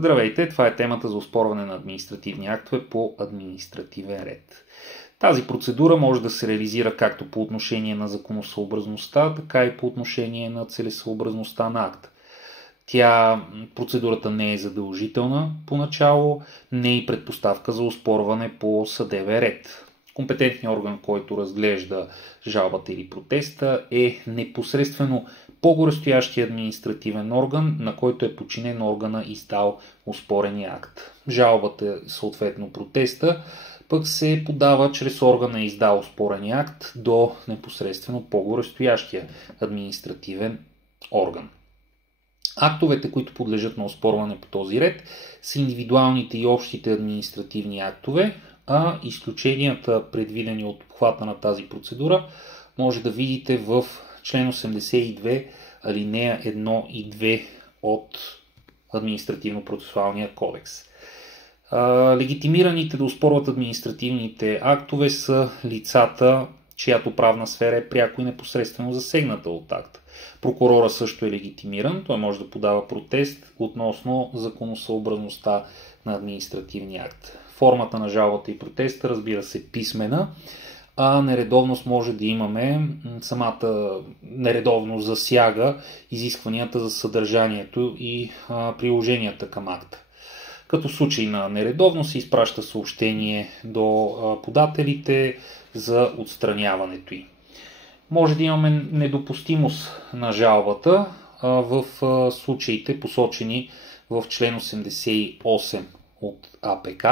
Здравейте, това е темата за оспорване на административни актове по административен ред. Тази процедура може да се реализира както по отношение на законосъобразността, така и по отношение на целесъобразността на акта. Процедурата не е задължителна поначало, не е и предпоставка за оспорване по съдебен ред. Компетентният орган, който разглежда жалбата или протеста, е непосредствено по-горестоящия административен орган, на който е подчинен органа издал оспорения акт. Жалбата, съответно протеста, пък се подава чрез органа издал оспорения акт до непосредствено по-горестоящия административен орган. Актовете, които подлежат на оспорване по този ред, са индивидуалните и общите административни актове, а изключенията, предвидени от обхвата на тази процедура, може да видите в член 82, алинея 1 и 2 от Административно-процесуалния кодекс. Легитимираните да оспорват административните актове са лицата, чиято правна сфера е пряко и непосредствено засегната от акта. Прокурора също е легитимиран, той може да подава протест относно законосъобразността на административния акт. Формата на жалбата и протеста, разбира се, писмена, а нередовност може да имаме, самата нередовност засяга изискванията за съдържанието и приложенията към акта. Като случай на нередовност се изпраща съобщение до подателите за отстраняването й. Може да имаме недопустимост на жалбата в случаите, посочени в член 88 от АПК.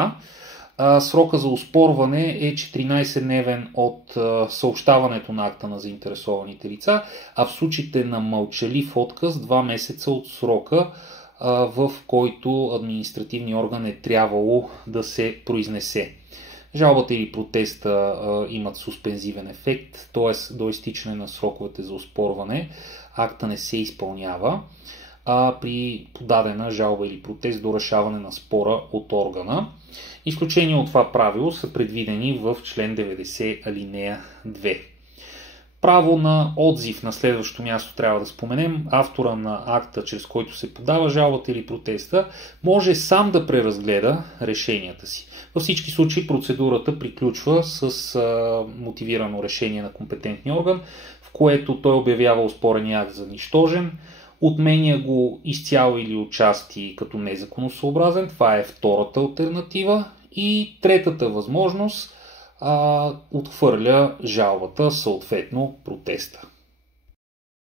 Срока за оспорване е 14-дневен от съобщаването на акта на заинтересованите лица, а в случаите на мълчалив отказ 2 месеца от срока, в който административният орган е трябвало да се произнесе. Жалбата или протеста имат суспензивен ефект, т.е. до изтичане на сроковете за оспорване акта не се изпълнява, а при подадена жалба или протест до решаване на спора от органа. Изключения от това правило са предвидени в член 90 алинея 2. Право на отзив на следващото място трябва да споменем. Автора на акта, чрез който се подава жалбата или протеста, може сам да преразгледа решенията си. Във всички случаи процедурата приключва с мотивирано решение на компетентния орган, в което той обявява оспорения акт за нищожен, отменя го изцяло или отчасти като незаконосъобразен. Това е втората алтернатива. И третата възможност отхвърля жалбата, съответно протеста.